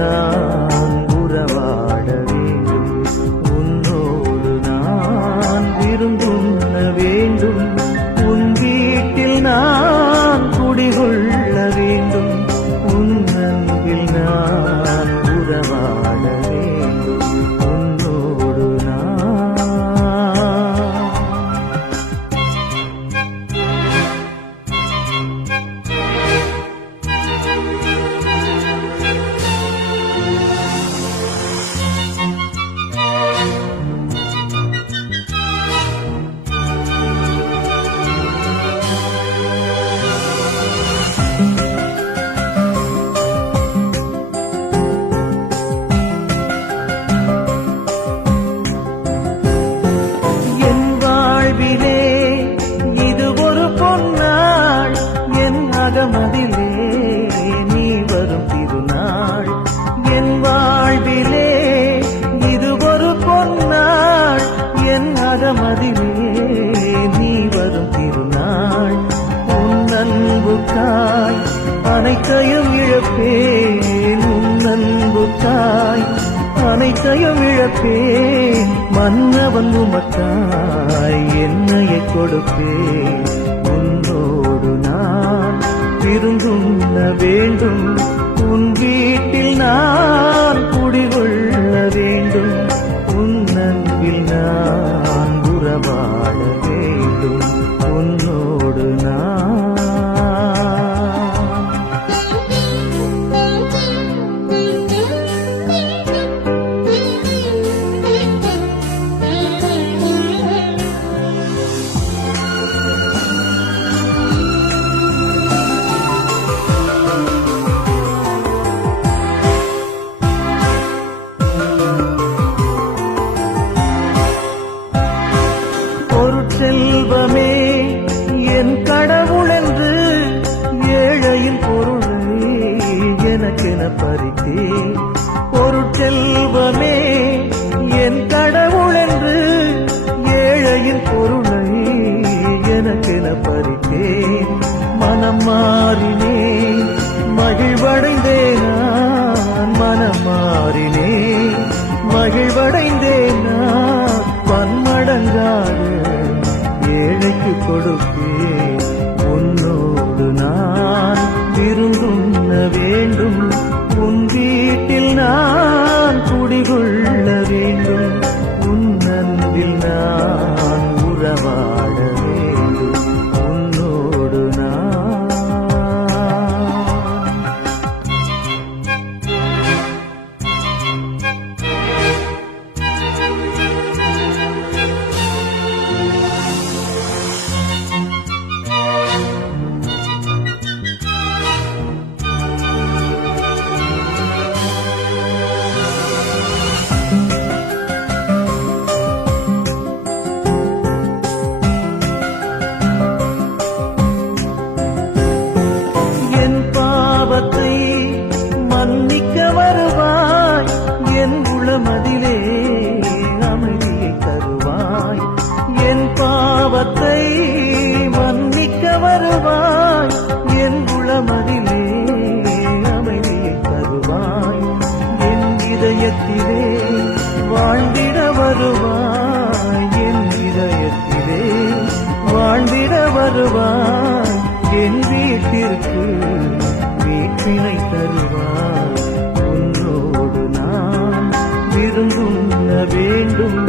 நான் உறவாட வேண்டும், உன்னோடு நான் விருந்துண்ண வேண்டும், உன் வீட்டில் நான் குடிகொள்ள வேண்டும், உன் அன்பில் நான் உறவாட வேண்டும், உன்னோடு நான். மதிலே நீ வரும் திருநாள், என் வாழ்விலே இது ஒரு பொன்னாள், என் அகமதிலே நீ வரும் திருநாள். உன் அன்புக்காய் அனைத்தையும் இழப்பேன், உன் அன்புக்காய் அனைத்தையும் இழப்பேன், மன்னவன் உமக்காய் என்னையை கொடுப்பேன், உன்னோடு நான் விருந்துண்ண வேண்டும், உன் வீட்டில் நான் குடிகொள்ள வேண்டும், உன் அன்பில் நான் உறவாட வேண்டும், உன்னோடு நான். செல்வமே என் கடவுள் என்று ஏழையின் பொருளை எனக்கென பறித்தேன், பொருட்செல்வமே என் கடவுள் என்று ஏழையின் பொருளை எனக்கென பறித்தேன், மனம் மாறினேன் மகிழ்வடைந்தேன் நான், மனம் மாறினேன் மகிழ்வடைந்தேன் நான், பன்மடங்காக ஏழைக்கு கொடுப்பேன், உன்னோடு நான் விருந்துண்ண வேண்டும், உன் வீட்டில் நான் குடிகொள்ள வேண்டும், உன் அன்பில் நான் உறவாட வேண்டும், உன்னோடு நான். மன்னிக்க வருவாய், என் உளமதிலே அமைதியை தருவாய், என் பாவத்தை மன்னிக்க வருவாய், என் உளமதிலே அமைதியை தருவாய், என் இதயத்திலே வாழ்ந்திட வருவாய், என் இதயத்திலே வாழ்ந்திட வருவாய், என் வீட்டிற்கு வீட்டினை தருவாய், உன்னோடு நான் விருந்துண்ண வேண்டும்,